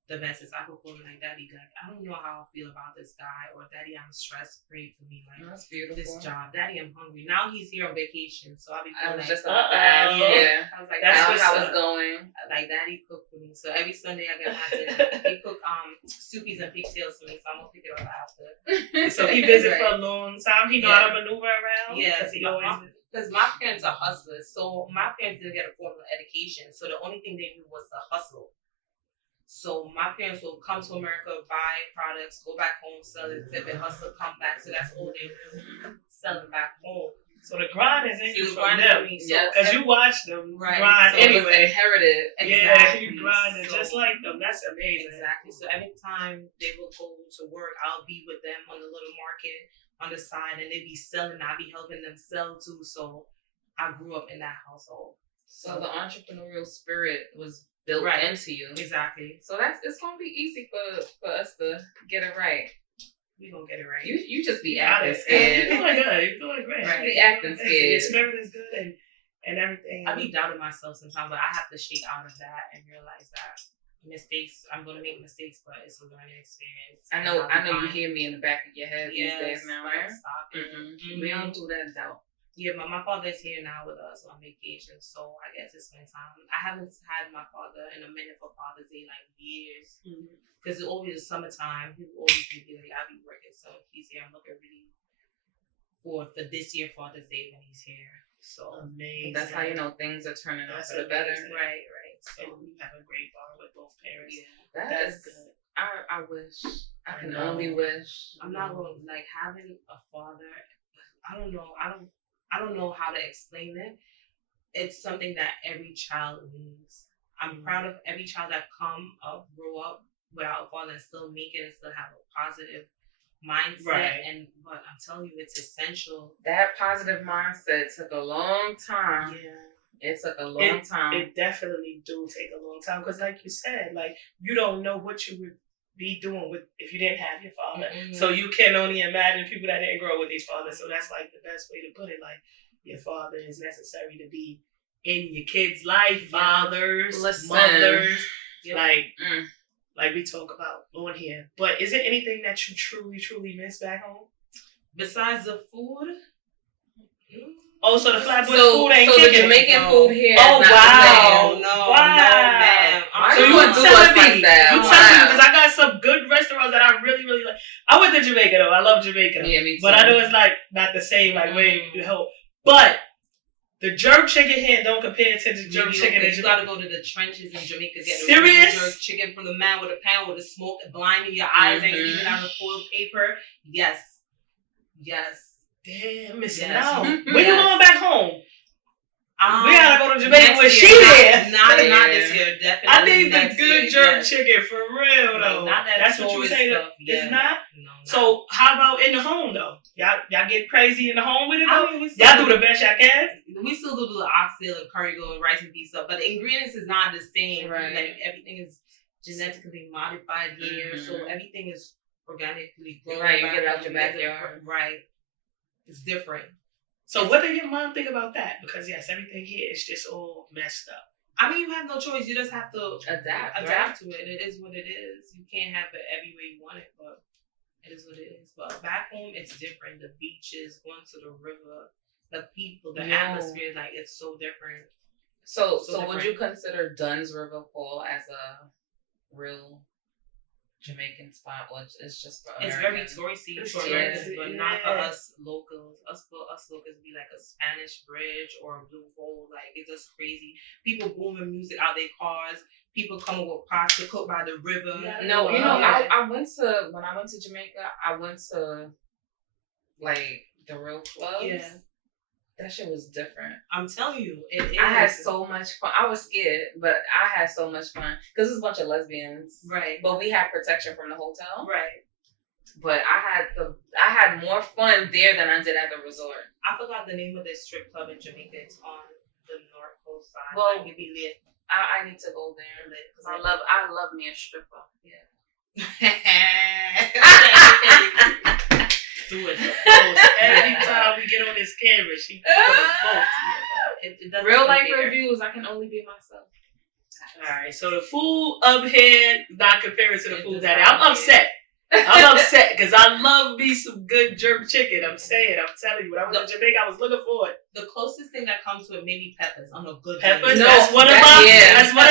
the best. If I could call him like, Daddy, like, I don't know how I feel about this guy, or Daddy, I'm stressed, pray for me, like, that's beautiful. This job. Daddy, I'm hungry. Now he's here on vacation, so I'll be I was like, just about to ask. Yeah. I was like, that's how it's going. Like, Daddy cooked for me. So every Sunday I get my dinner. He cook soupies and pigtails for me, so I'm gonna pick it up after. So he visit for a long time. He know how to maneuver around. Yeah, because my parents are hustlers. So my parents didn't get a formal education. So the only thing they knew was to hustle. So my parents will come to America, buy products, go back home, sell it, tip it, hustle, come back. So that's all they knew, selling back home. So the grind is in you from them. Yes. Because you watch them grind so anyway. It was inherited. Exactly. Yeah, you grinding just like them. That's amazing. Exactly. So every time they will go to work, I'll be with them on the little market on the side, and they be selling. I'll be helping them sell too. So I grew up in that household. So the entrepreneurial spirit was built into you. Exactly. So it's gonna be easy for us to get it right. We gonna get it right. You just be acting scared. You're doing good. You're doing great. Right. You be acting scared. Your spirit is good and everything. I be doubting myself sometimes, but I have to shake out of that and realize that mistakes. I'm gonna make mistakes, but it's a learning experience. I know you hear me in the back of your head these days now, right? Stop it. We don't do that doubt. Yeah, but my father's here now with us on vacation, so I get to spend time. I haven't had my father in a minute for Father's Day, like, years. Because it's always summertime. He will always be here. I'll be working, so he's here. I'm looking really forward for this year Father's Day when he's here. So amazing. That's how you know things are turning out for the better. Right. So you have a great bond with both parents. Yeah, that's good. I wish. I can only wish. I'm not going, like, having a father. I don't know. I don't know how to explain it. It's something that every child needs. I'm proud of every child that grow up without a father and still make it and still have a positive mindset. Right. But I'm telling you, it's essential. That positive mindset took a long time. Yeah. It took a long time. It definitely do take a long time because, like you said, like, you don't know what you would be doing if you didn't have your father. So you can only imagine people that didn't grow up with these fathers. So that's, like, the best way to put it. Like, your father is necessary to be in your kids' life. Fathers, mothers, like we talk about on here. But is there anything that you truly, truly miss back home? Besides the food? Oh, so the flatbush food ain't kicking. So the Jamaican food here is not wow. the same. No, ma'am. So you would tell me, like that. You tell me, because I got some good restaurants that I really, really like. I went to Jamaica though. I love Jamaica. Yeah, me too. But I know it's like not the same, like way you help. But the jerk chicken here don't compare to the jerk chicken in Jamaica. You gotta go to the trenches in Jamaica. Get serious jerk chicken from the man with a pan with the smoke blinding your eyes and even out of foil paper. Yes. Damn, missing out. When you going back home? We gotta go to Jamaica when she there. Not this year, definitely. I need the good jerk chicken for real though. Not that. That's what you say. It's not. No. So how about in the home though? Y'all get crazy in the home with it though? I mean, y'all do the best y'all can. We still do the oxtail and curry goat and rice and beef stuff, but the ingredients is not the same. Right. Like, everything is genetically modified here, so everything is organically grown. Right, you get it out your backyard. Right. It's different. So what did your mom think about that? Because yes, everything here is just all messed up. I mean, you have no choice. You just have to adapt to it. It is what it is. You can't have it every way you want it, but it is what it is. But back home, it's different. The beaches, going to the river, the people, the atmosphere, like it's so different. So would you consider Dunn's River Fall as a real Jamaican spot, or it's just for Americans? It's very touristy for Americans, but not for us locals. Us locals be like a Spanish bridge or a blue hole. Like it's just crazy. People booming music out their cars. People coming with pots to cook by the river. No, you know, I went to Jamaica. I went to like the real clubs. Yeah. That shit was different. I'm telling you, it is. I had so much fun. I was scared, but I had so much fun because it's a bunch of lesbians, right? But we had protection from the hotel, right? But I had more fun there than I did at the resort. I forgot the name of this strip club in Jamaica. It's on the North Coast side. Well, it be lit. I need to go there because I love me a stripper. Yeah. Do it for both. Every time we get on this camera, she put both. Real life reviews. I can only be myself. All right, so the food up here not compared to the food down there. I'm upset. I'm upset because I love me some good jerk chicken. I'm telling you, when I was in Jamaica, I was looking for it. The closest thing that comes to it, maybe peppers on a good peppers. Day. That's one of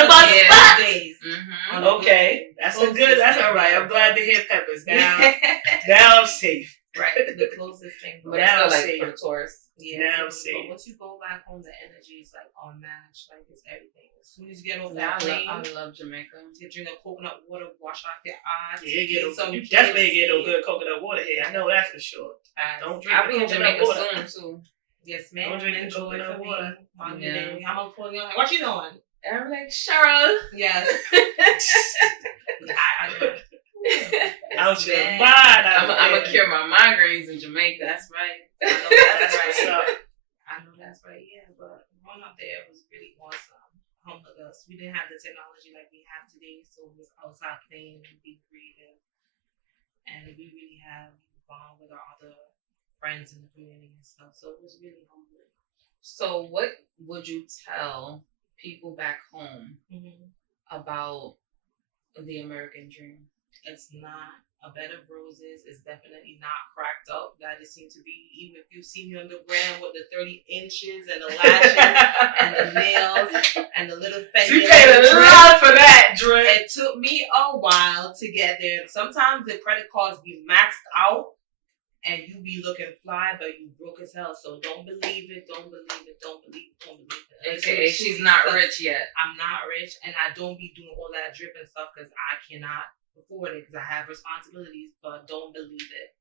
my spots. Days. Mm-hmm. Okay, that's a good. That's all right. I'm glad to hear peppers. Now I'm safe. Right, the closest thing. But now it's like for the tourists. Yeah, now I'm safe. But once you go back home, the energy is like unmatched. Like it's everything. As soon as you get off that plane, I love Jamaica. You drink a coconut water, wash off your eyes. Yeah, you definitely get no good coconut water here. I know that for sure. Don't drink I'll be in Jamaica water soon too. Yes, ma'am. Don't drink the coconut water. I'm gonna pull you on. What you doing? I'm like, Cheryl. Yes. Out your mind. I'm gonna cure my migraines in Jamaica. That's right. I know that's right. Yeah, but growing up there was really awesome. Humbled us. We didn't have the technology like we have today, so it was outside playing and being creative. And we really have fun with our other friends in the community and stuff. So it was really humbling. So what would you tell people back home about the American dream? It's not a bed of roses. It's definitely not cracked up. That it seems to be. Even if you see me on the ground with the 30 inches and the lashes and the nails and the little fake. You paid a lot for that, Dre. It took me a while to get there. Sometimes the credit cards be maxed out and you be looking fly, but you broke as hell. So don't believe it. Don't believe it. Don't believe it. Don't believe it. AKA she's not rich yet. I'm not rich, and I don't be doing all that dripping stuff because I cannot afford it because I have responsibilities, but don't believe it.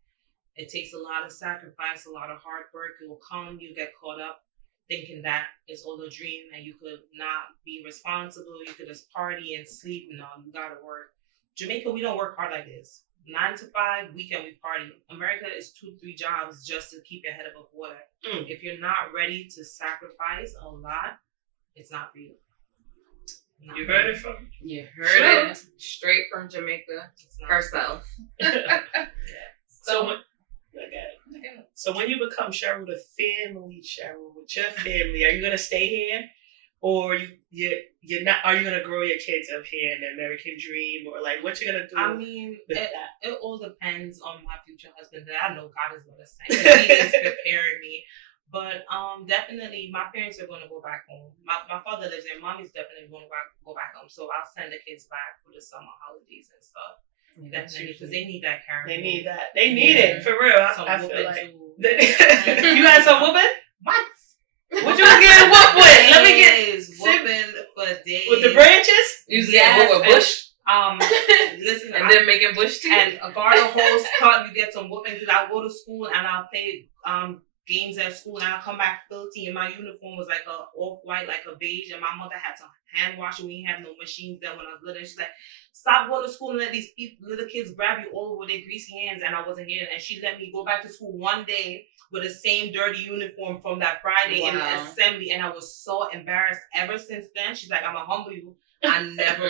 It takes a lot of sacrifice, a lot of hard work. It will come, you get caught up thinking that it's all a dream and you could not be responsible, you could just party and sleep. No, you gotta work. Jamaica, we don't work hard like this. 9 to 5, weekend we party. America is 2-3 jobs just to keep your head above water. If you're not ready to sacrifice a lot, it's not for you. You heard it from it straight from Jamaica herself. So when you become Cheryl, the family Cheryl with your family, are you gonna stay here, or you're not? Are you gonna grow your kids up here in the American dream, or like what you gonna do? I mean, it all depends on my future husband. That I know God is gonna send. He is preparing me. But definitely, my parents are going to go back home. My father lives there. Mommy's definitely going to go back home. So I'll send the kids back for the summer holidays and stuff. Definitely, because they need that Caribbean. They need that. They need it for real. I feel like you got some whooping. What? What you was getting whooped with? Let me get whooping for days with the branches. You was getting whooped with bush. Listen, and then making bush tea and a garden hose cut. You get some whooping because I go to school and I'll play games at school, and I'll come back filthy, and my uniform was like a off-white, like a beige, and my mother had to hand wash it. We didn't have no machines then when I was little. She's like, stop going to school and let these little kids grab you all over their greasy hands, and I wasn't here. And she let me go back to school one day with the same dirty uniform from that Friday in the assembly, and I was so embarrassed. Ever since then, she's like, I'm gonna humble you. I never,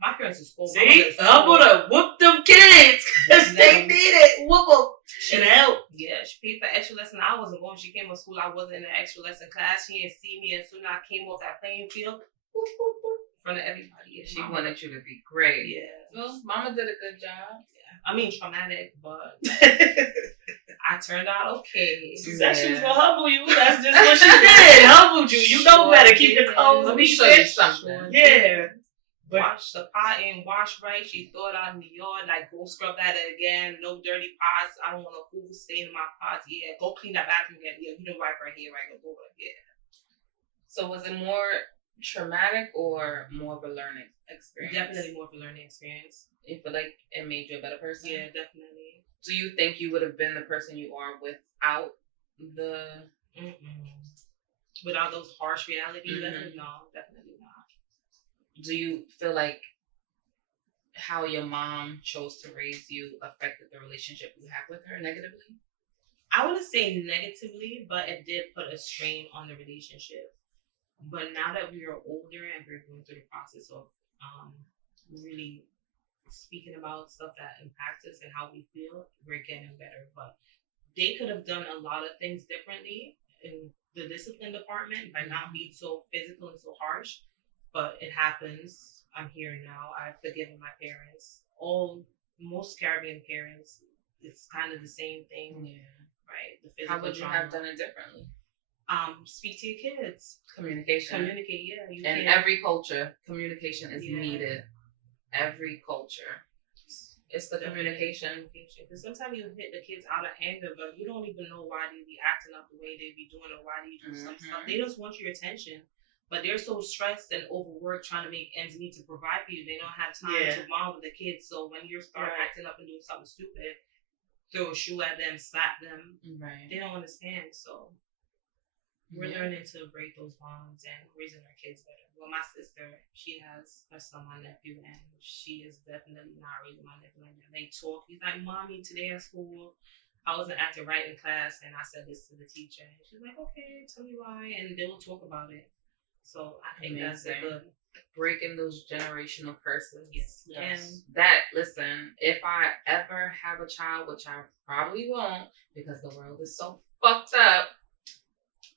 my parents is cool. See, I'm gonna whoop them kids because they need it. Whoop them. Should help. Yeah, she paid for extra lesson. I wasn't going. She came to school. I wasn't in the extra lesson class. She didn't see me. As soon as I came off that playing field, whoop, whoop, whoop, in front of everybody. She wanted you to be great. Yeah. Well, Mama did a good job. Yeah. I mean, traumatic, but I turned out okay. She said she was gonna humble you. That's just what she did. Humbled you. You know better. Keep your clothes. Let me show you something. Yeah. But wash the pot and wash right. She threw it out in the yard. Like, go scrub that again. No dirty pots. I don't want no food stain in my pots. Yeah, go clean that bathroom again. Yeah, you didn't wipe right here. Right, go over. Yeah. So was it more traumatic or more of a learning experience? Definitely more of a learning experience. You feel like it made you a better person? Yeah, definitely. Do you think you would have been the person you are without the... Without those harsh reality lessons? No, definitely not. Do you feel like how your mom chose to raise you affected the relationship you have with her negatively? I wouldn't say negatively, but it did put a strain on the relationship. But now that we are older and we're going through the process of really speaking about stuff that impacts us and how we feel, we're getting better. But they could have done a lot of things differently in the discipline department by not being so physical and so harsh. But it happens. I'm here now. I've forgiven my parents. Most Caribbean parents, it's kind of the same thing. Yeah. Right. The physical How would you have done it differently? Speak to your kids. Communication. Communicate, yeah. In every culture, communication is needed. Every culture. It's the communication. Because sometimes you hit the kids out of anger, but you don't even know why they be acting up the way they be doing or why they do some stuff. They just want your attention. But they're so stressed and overworked trying to make ends meet to provide for you. They don't have time to bond with the kids. So when you start acting up and doing something stupid, throw a shoe at them, slap them, they don't understand. So we're learning to break those bonds and raising our kids better. Well, my sister, she has her son, my nephew, and she is definitely not raising my nephew like that. They talk. He's like, Mommy, today at school, I wasn't acting right in class, and I said this to the teacher. And she's like, okay, tell me why. And they will talk about it. So I think that's a good breaking those generational curses. Yes. And that, listen, if I ever have a child, which I probably won't, because the world is so fucked up.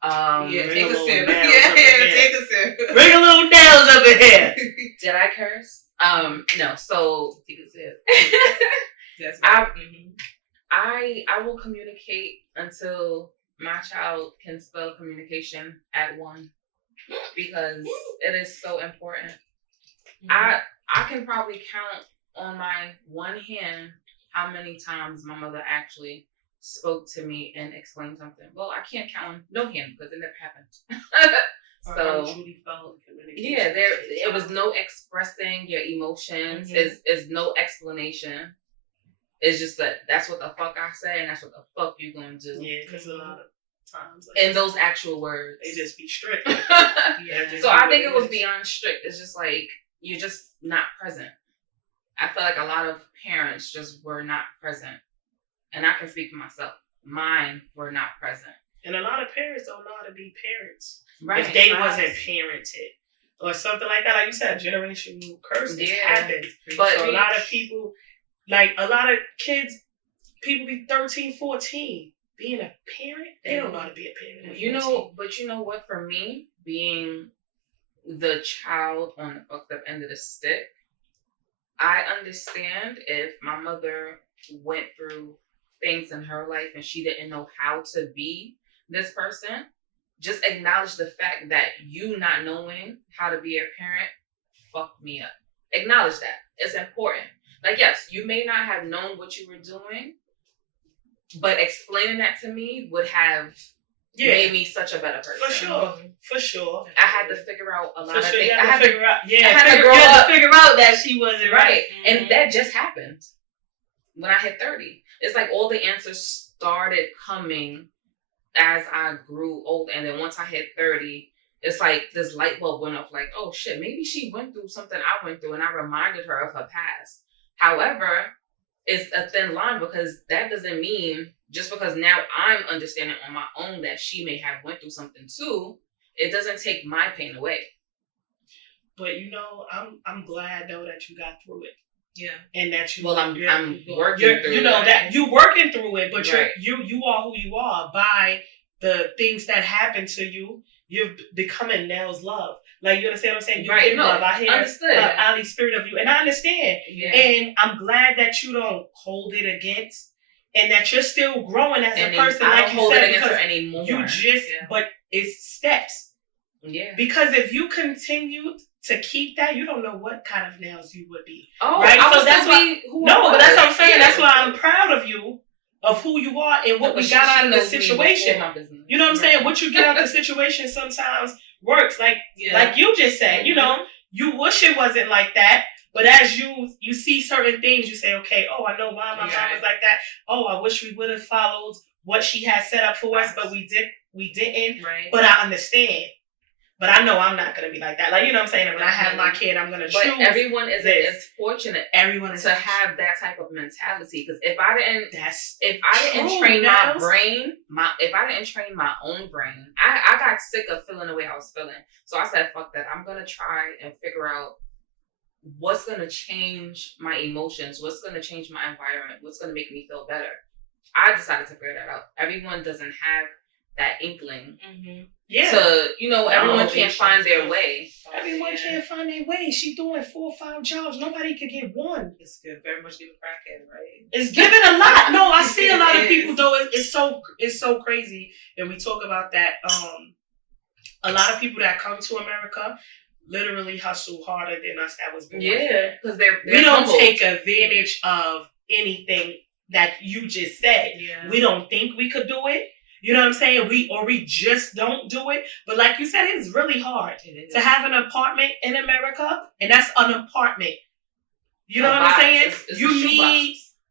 Take a sip. Take a sip. Bring a little nails up in here. Did I curse? No. So take a sip. That's right. I will communicate until my child can spell communication at 1. Because it is so important. I can probably count on my one hand how many times my mother actually spoke to me and explained something. Well, I can't count on no hand because it never happened. So truly felt it was no expressing your emotions. Is no explanation. It's just that's what the fuck I say and that's what the fuck you gonna do. Yeah, because a lot of times in those actual words, they just be strict. So I think it was beyond strict. It's just like you're just not present. I feel like a lot of parents just were not present, and I can speak for myself. Mine were not present, and a lot of parents don't know how to be parents. Right? If they wasn't parented or something like that, like you said, generational curses happen. But so a lot of people, like a lot of kids, people be 13, 14. Being a parent, they don't know how to be a parent. You know, but you know what? For me, being the child on the fucked up end of the stick, I understand if my mother went through things in her life and she didn't know how to be this person. Just acknowledge the fact that you not knowing how to be a parent fucked me up. Acknowledge that. It's important. Like, yes, you may not have known what you were doing, but explaining that to me would have made me such a better person. For sure. I had to figure out a lot of things. I had to figure out. Yeah, I had to grow up. Figure out that she wasn't right. And that just happened when I hit 30. It's like all the answers started coming as I grew old. And then once I hit 30, it's like this light bulb went off like, oh shit, maybe she went through something I went through and I reminded her of her past. However, it's a thin line because that doesn't mean just because now I'm understanding on my own that she may have went through something too, it doesn't take my pain away. But I'm glad though that you got through it. Yeah. And that you. Well, I'm working through it. That you working through it, but right. you are who you are by the things that happen to you. You're becoming Nell's love. Like, you understand what I'm saying? You give love. I hear Ali spirit of you. And I understand. Yeah. And I'm glad that you don't hold it against and that you're still growing as a person. I like don't you hold said, it against her anymore. You just, but it's steps. Yeah. Because if you continue to keep that, you don't know what kind of nails you would be. Oh, right? So that's why. But that's what I'm saying. That's why I'm proud of you. Of who you are and what we got out of the situation. You know what I'm saying? What you get out of the situation sometimes works. Like you just said, you wish it wasn't like that. But as you see certain things, you say, okay, I know why my mom was like that. Oh, I wish we would have followed what she had set up for us, but we didn't. Right. But I understand. But I know I'm not going to be like that. Like, you know what I'm saying? When I have my kid, I'm going to choose. But everyone isn't as fortunate to have that type of mentality. Because if I didn't train my brain, if I didn't train my own brain, I got sick of feeling the way I was feeling. So I said, fuck that. I'm going to try and figure out what's going to change my emotions, what's going to change my environment, what's going to make me feel better. I decided to figure that out. Everyone doesn't have that inkling. Mm-hmm. Yeah. To, everyone can't find their way. Everyone can't find their way. She doing 4 or 5 jobs. Nobody could get one. It's good. Very much giving crackhead, right? It's giving a lot. No, I see a lot of people though. It's so crazy. And we talk about that. A lot of people that come to America literally hustle harder than us that was born. Yeah. Because we don't take advantage of anything that you just said. Yeah. We don't think we could do it. You know what I'm saying? We just don't do it. But like you said, it's really hard to have an apartment in America, and that's an apartment. You know what I'm saying?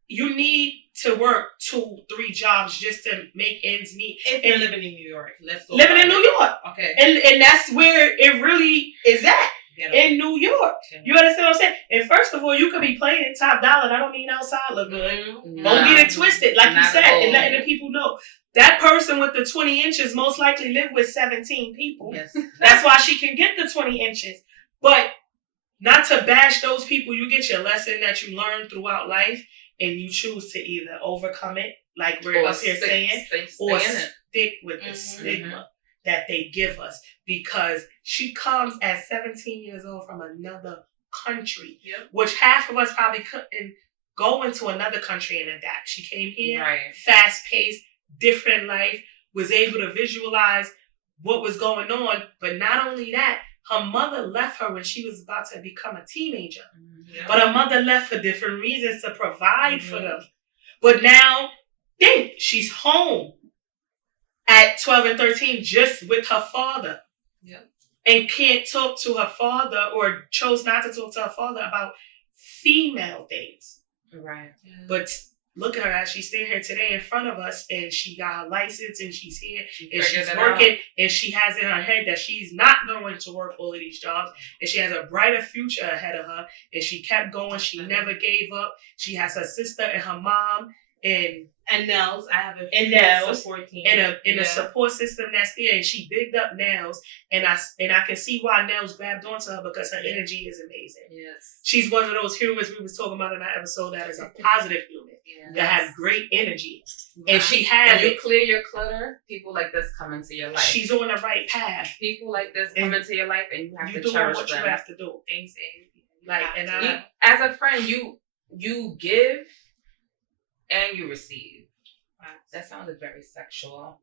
You need to work 2-3 jobs just to make ends meet. If you're living in New York, living in New York. Okay. And that's where it really is at. In New York. You understand what I'm saying? And first of all, you could be playing top dollar. That don't mean outside look good. Mm-hmm. Don't get it twisted, like you said, and letting the people know. That person with the 20 inches most likely live with 17 people. Yes. That's why she can get the 20 inches. But not to bash those people, you get your lesson that you learn throughout life and you choose to either overcome it, like we're up here saying, or stick with the stigma that they give us. Because she comes at 17 years old from another country, which half of us probably couldn't go into another country and adapt. She came here, fast-paced, different life, was able to visualize what was going on. But not only that, her mother left her when she was about to become a teenager. Mm-hmm. But her mother left for different reasons to provide for them. But now, think, she's home at 12 and 13 just with her father. Yep. And can't talk to her father or chose not to talk to her father about female things. Right. Yeah. But look at her as she's standing here today in front of us, and she got her license, and she's here, and she's working, and she has in her head that she's not going to work all of these jobs, and she has a brighter future ahead of her, and she kept going. She never gave up. She has her sister and her mom, and Nels. I have a support team. And a support system that's there, and she bigged up Nels, and I can see why Nels grabbed onto her because her energy is amazing. Yes, she's one of those humans we was talking about in that episode that is a positive human that has great energy, and she has. When you clear your clutter, people like this come into your life. She's on the right path. People like this come into your life, and you have to cherish them. You have to do. Things as a friend, you give and you receive. That sounded very sexual.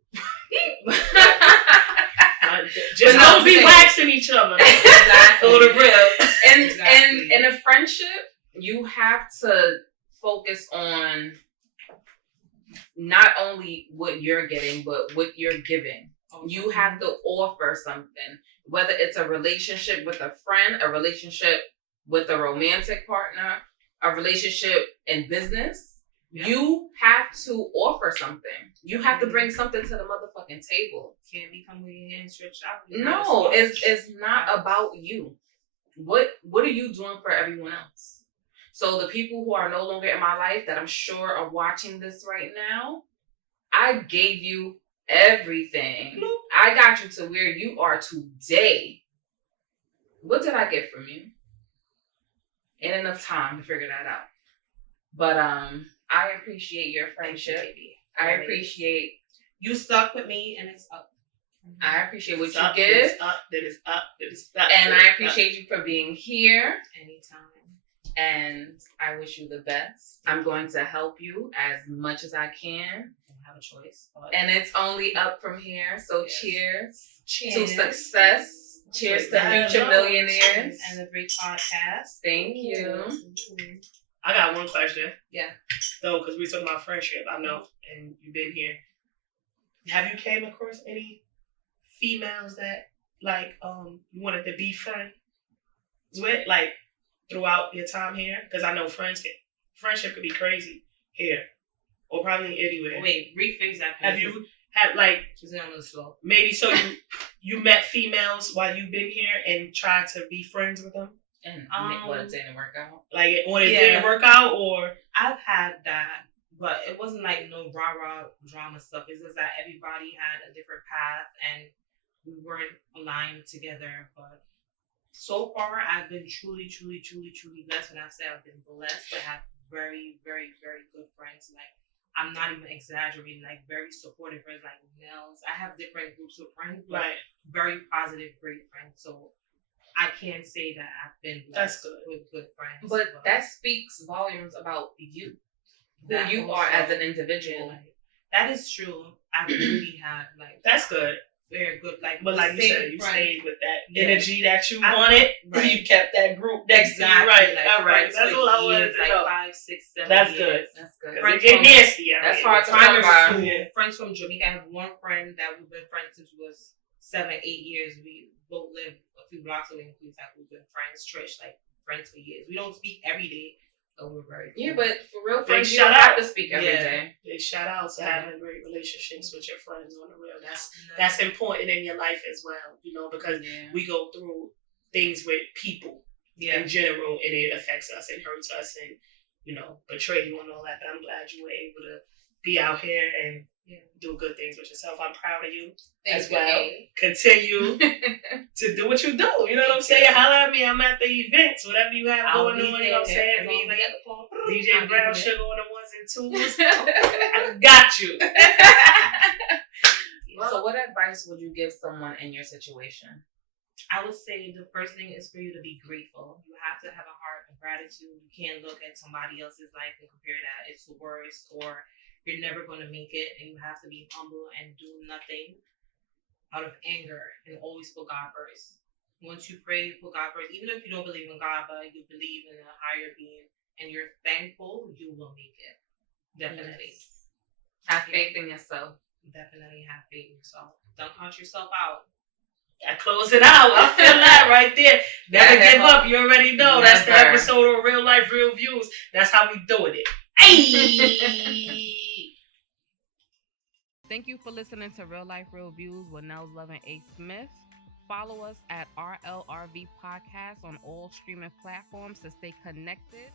Just don't be waxing each other. Exactly. For the real. And in a friendship, you have to focus on not only what you're getting, but what you're giving. You have to offer something. Whether it's a relationship with a friend, a relationship with a romantic partner, a relationship in business. Yeah. You have to offer something. You have to bring something to the motherfucking table. Can't become with your hands stretched out. No, it's not about you. What are you doing for everyone else? So the people who are no longer in my life that I'm sure are watching this right now, I gave you everything. I got you to where you are today. What did I get from you? Ain't enough time to figure that out. But I appreciate your friendship. I appreciate you stuck with me, and it's up. I appreciate what It's you up, give. It's up, then it's up, then it's up. And I appreciate you for being here. Anytime. And I wish you the best. I'm going to help you as much as I can. I don't have a choice. And it's only up from here. So yes. Cheers to success. Cheers to future millionaires. And the great podcast. Thank you. I got one question. Yeah. Though, because we're talking about friendship, I know, and you've been here. Have you came across any females that, like, you wanted to be friends with, like, throughout your time here? Because I know friendship could be crazy here, or probably anywhere. Wait, rephrase that. Have you had, like, she's on the slow. maybe so you met females while you've been here and tried to be friends with them? And what, it didn't work out? Like, when it didn't work out, or? I've had that, but it wasn't like no rah-rah drama stuff. It's just that everybody had a different path and we weren't aligned together. But so far, I've been truly, truly, truly, truly blessed. When I say I've been blessed, I have very, very, very good friends. Like, I'm not even exaggerating, like, very supportive friends, like Nels. I have different groups of friends, but very positive, great friends. So I can't say that I've been blessed with good friends. But that speaks volumes about you. Who you also are as an individual. Yeah, like, that is true. I've really had, like... That's good. Very good. Like, but like you said, you stayed with that energy that you wanted. Right. You kept that group next to you. Right. Like, all right. That's all I wanted to know. 5, 6, 7 That's years. good. That's good. Friends from nasty. That's hard to talk about. Friends from Jamaica. I have one friend that we've been friends since we was 7, 8 years. We both live a few blocks away in Queens. We've been friends. Trish, like, friends for years. We don't speak every day, so we're very cool. Yeah, but for real friends, you don't have to speak every day. Big shout out to having great relationships with your friends on the real. That's important in your life as well, you know, because we go through things with people in general, and it affects us and hurts us and, you know, betray you and all that. But I'm glad you were able to be out here and do good things with yourself. I'm proud of you as well. Continue to do what you do. You know what I'm saying? Holla at me. I'm at the events, whatever you have going on. You know what I'm saying? DJ Brown Sugar on the ones and twos. I got you. So what advice would you give someone in your situation? I would say the first thing is for you to be grateful. You have to have a heart of gratitude. You can't look at somebody else's life and compare that. It's the worst, or you're never going to make it, and you have to be humble and do nothing out of anger and always put God first. Once you pray, you put God first. Even if you don't believe in God, but you believe in a higher being and you're thankful, you will make it. Definitely. Yes. Have faith in yourself. Definitely have faith in yourself. Don't count yourself out. I close it out. I feel that right there. Never give up. You already know. That's the episode of Real Life, Real Views. That's how we doing it. Hey! Thank you for listening to Real Life, Real Views with ANELLZLOUE and A. Smith. Follow us at RLRV Podcast on all streaming platforms to stay connected.